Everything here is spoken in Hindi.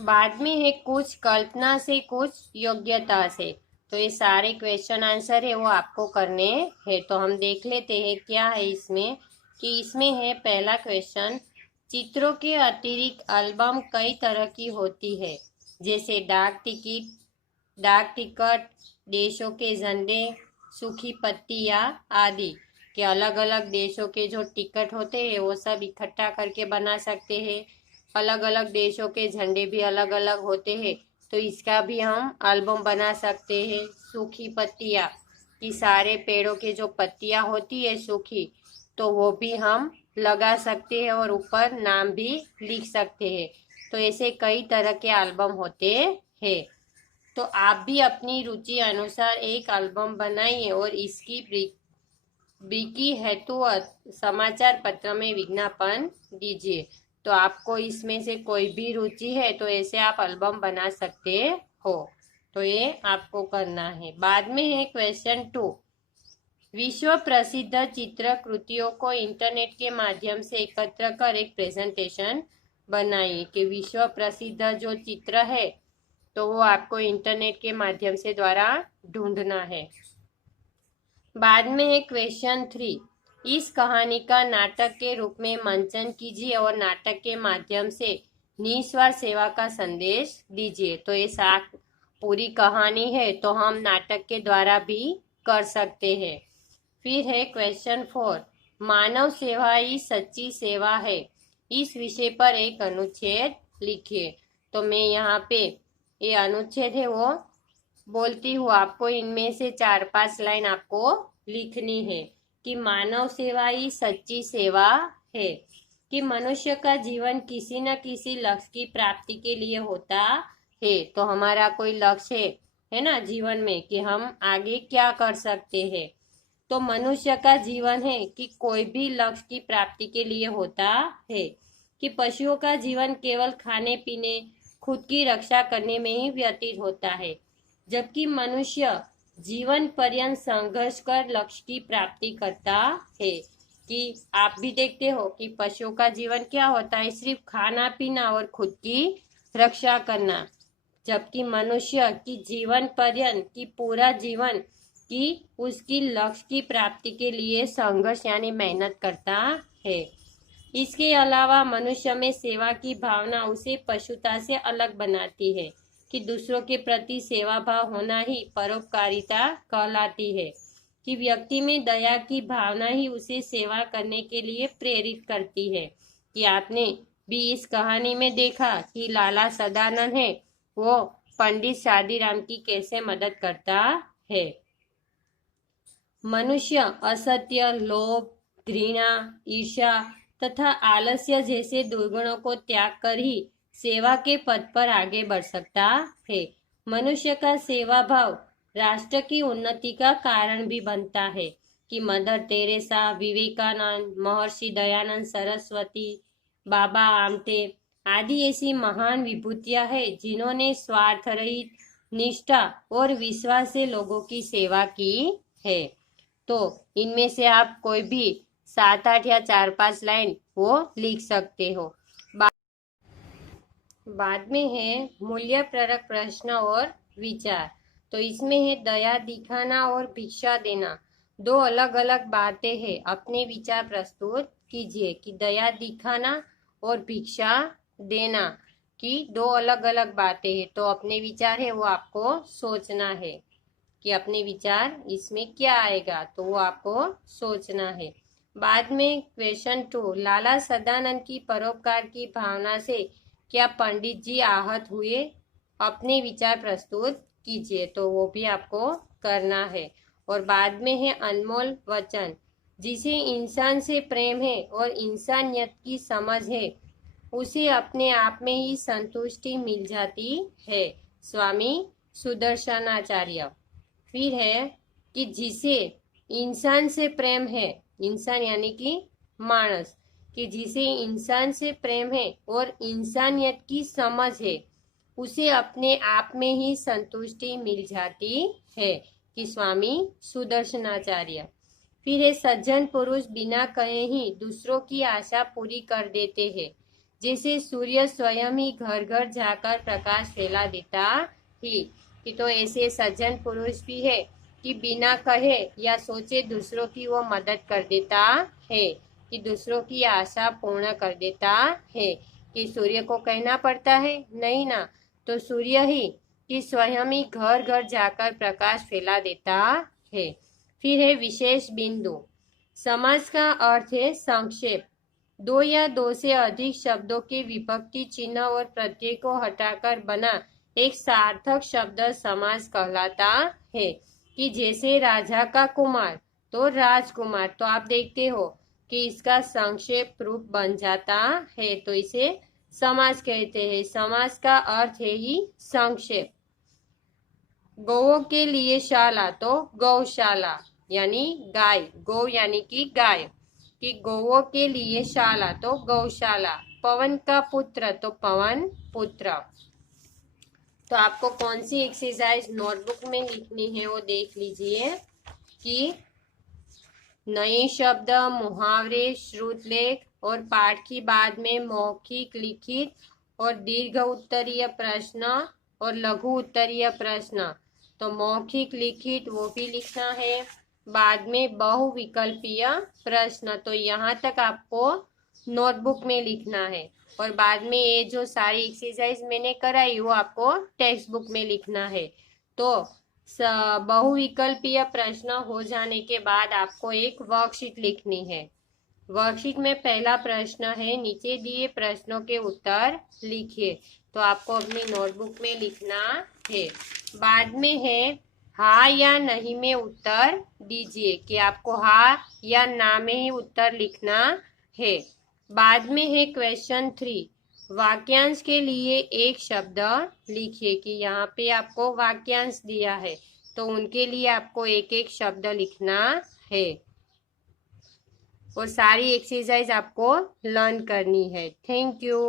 बाद में है कुछ कल्पना से कुछ योग्यता से। तो ये सारे क्वेश्चन आंसर है वो आपको करने हैं। तो हम देख लेते हैं क्या है इसमें। कि इसमें है पहला क्वेश्चन, चित्रों के अतिरिक्त एल्बम कई तरह की होती है, जैसे डाक टिकट, देशों के झंडे, सूखी पत्तियां आदि। के अलग अलग देशों के जो टिकट होते हैं वो सब इकट्ठा करके बना सकते हैं। अलग अलग देशों के झंडे भी अलग अलग होते हैं, तो इसका भी हम एल्बम बना सकते हैं। सूखी पत्तियां कि सारे पेड़ों के जो पत्तियां होती है सूखी, तो वो भी हम लगा सकते हैं और ऊपर नाम भी लिख सकते हैं। तो ऐसे कई तरह के एल्बम होते हैं। तो आप भी अपनी रुचि अनुसार एक एल्बम बनाइए और इसकी बिक्री हेतु समाचार पत्र में विज्ञापन दीजिए। तो आपको इसमें से कोई भी रुचि है तो ऐसे आप एल्बम बना सकते हो। तो ये आपको करना है। बाद में है क्वेश्चन 2, विश्व प्रसिद्ध चित्र कृतियों को इंटरनेट के माध्यम से एकत्र कर एक प्रेजेंटेशन बनाइए। कि विश्व प्रसिद्ध जो चित्र है तो वो आपको इंटरनेट के माध्यम से द्वारा ढूंढना है। बाद में है क्वेश्चन 3, इस कहानी का नाटक के रूप में मंचन कीजिए और नाटक के माध्यम से निस्वार्थ सेवा का संदेश दीजिए। तो ये पूरी कहानी है तो हम नाटक के द्वारा भी कर सकते हैं। फिर है क्वेश्चन 4, मानव सेवा ही सच्ची सेवा है, इस विषय पर एक अनुच्छेद लिखिए। तो मैं यहाँ पे ये अनुच्छेद है वो बोलती हूँ, आपको इनमें से 4-5 लाइन आपको लिखनी है। कि मानव सेवा ही सच्ची सेवा है, कि मनुष्य का जीवन किसी न किसी लक्ष्य की प्राप्ति के लिए होता है। तो हमारा कोई लक्ष्य है ना जीवन में कि हम आगे क्या कर सकते हैं। तो मनुष्य का जीवन है कि कोई भी लक्ष्य की प्राप्ति के लिए होता है। कि पशुओं का जीवन केवल खाने पीने, खुद की रक्षा करने में ही व्यतीत होता है, जबकि मनुष्य जीवन पर्यंत संघर्ष कर लक्ष्य की प्राप्ति करता है। कि आप भी देखते हो कि पशुओं का जीवन क्या होता है, सिर्फ खाना पीना और खुद की रक्षा करना, जबकि मनुष्य की जीवन पर्यंत की पूरा जीवन की उसकी लक्ष्य की प्राप्ति के लिए संघर्ष यानी मेहनत करता है। इसके अलावा मनुष्य में सेवा की भावना उसे पशुता से अलग बनाती है। कि दूसरों के प्रति सेवा भाव होना ही परोपकारिता कहलाती है। कि व्यक्ति में दया की भावना ही उसे सेवा करने के लिए प्रेरित करती है। कि आपने भी इस कहानी में देखा कि लाला सदानंद है वो पंडित शादीराम की कैसे मदद करता है। मनुष्य असत्य, लोभ, घृणा, ईर्ष्या तथा आलस्य जैसे दुर्गुणों को त्याग कर ही सेवा के पथ पर आगे बढ़ सकता है। मनुष्य का सेवा भाव राष्ट्र की उन्नति का कारण भी बनता है। कि मदर तेरेसा, विवेकानंद, महर्षि दयानंद सरस्वती, बाबा आमटे आदि ऐसी महान विभूतियां हैं जिन्होंने स्वार्थ रहित निष्ठा और विश्वास से लोगों की सेवा की है। तो इनमें से आप कोई भी 7-8 या 4-5 लाइन वो लिख सकते हो। बाद में है मूल्य परक प्रश्न और विचार। तो इसमें है दया दिखाना और भिक्षा देना, दो अलग अलग बातें हैं, अपने विचार प्रस्तुत कीजिए। कि दया दिखाना और भिक्षा देना की दो अलग अलग बातें हैं, तो अपने विचार है वो आपको सोचना है कि अपने विचार इसमें क्या आएगा, तो वो आपको सोचना है। बाद में क्वेश्चन 2, लाला सदानंद की परोपकार की भावना से क्या पंडित जी आहत हुए, अपने विचार प्रस्तुत कीजिए। तो वो भी आपको करना है। और बाद में है अनमोल वचन, जिसे इंसान से प्रेम है और इंसानियत की समझ है उसे अपने आप में ही संतुष्टि मिल जाती है। स्वामी सुदर्शनाचार्य। फिर है कि जिसे इंसान से प्रेम है, इंसान यानी कि मानस, कि जिसे इंसान से प्रेम है और इंसानियत की समझ है उसे अपने आप में ही संतुष्टि मिल जाती है। कि स्वामी सुदर्शनाचार्य। फिर है सज्जन पुरुष बिना कहे ही दूसरों की आशा पूरी कर देते हैं, जैसे सूर्य स्वयं ही घर घर जाकर प्रकाश फैला देता ही। कि तो ऐसे सज्जन पुरुष भी है कि बिना कहे या सोचे दूसरों की वो मदद कर देता है, कि दूसरों की आशा पूर्ण कर देता है। कि सूर्य को कहना पड़ता है नहीं ना, तो सूर्य ही कि स्वयं ही घर घर जाकर प्रकाश फैला देता है। फिर है विशेष बिंदु। समास का अर्थ है संक्षेप। दो या दो से अधिक शब्दों के विभक्ति चिन्ह और प्रत्यय को हटाकर बना एक सार्थक शब्द समास कहलाता है। कि जैसे राजा का कुमार तो राजकुमार, तो आप देखते हो कि इसका संक्षेप रूप बन जाता है, तो इसे समास कहते हैं। समास का अर्थ है ही संक्षेप। गौओं के लिए शाला तो गौशाला यानी गाय, गौ यानी कि गाय। कि गौओं के लिए शाला तो गौशाला। पवन का पुत्र तो पवन पुत्र। तो आपको कौन सी एक्सरसाइज नोटबुक में लिखनी है वो देख लीजिए। कि नए शब्द, मुहावरे, श्रुतलेख और पाठ की बाद में मौखिक, लिखित और दीर्घ उत्तरीय प्रश्न और लघु उत्तरीय प्रश्न। तो मौखिक, लिखित वो भी लिखना है, बाद में बहुविकल्पीय प्रश्न। तो यहाँ तक आपको नोटबुक में लिखना है, और बाद में ये जो सारी एक्सरसाइज मैंने कराई वो आपको टेक्स्ट बुक में लिखना है। तो बहुविकल्पीय प्रश्न हो जाने के बाद आपको एक वर्कशीट लिखनी है। वर्कशीट में पहला प्रश्न है, नीचे दिए प्रश्नों के उत्तर लिखिए। तो आपको अपनी नोटबुक में लिखना है। बाद में है हाँ या नहीं में उत्तर दीजिए, कि आपको हाँ या ना में ही उत्तर लिखना है। बाद में है क्वेश्चन 3, वाक्यांश के लिए एक शब्द लिखिए। कि यहाँ पे आपको वाक्यांश दिया है तो उनके लिए आपको एक एक शब्द लिखना है। और सारी एक्सरसाइज आपको लर्न करनी है। Thank you.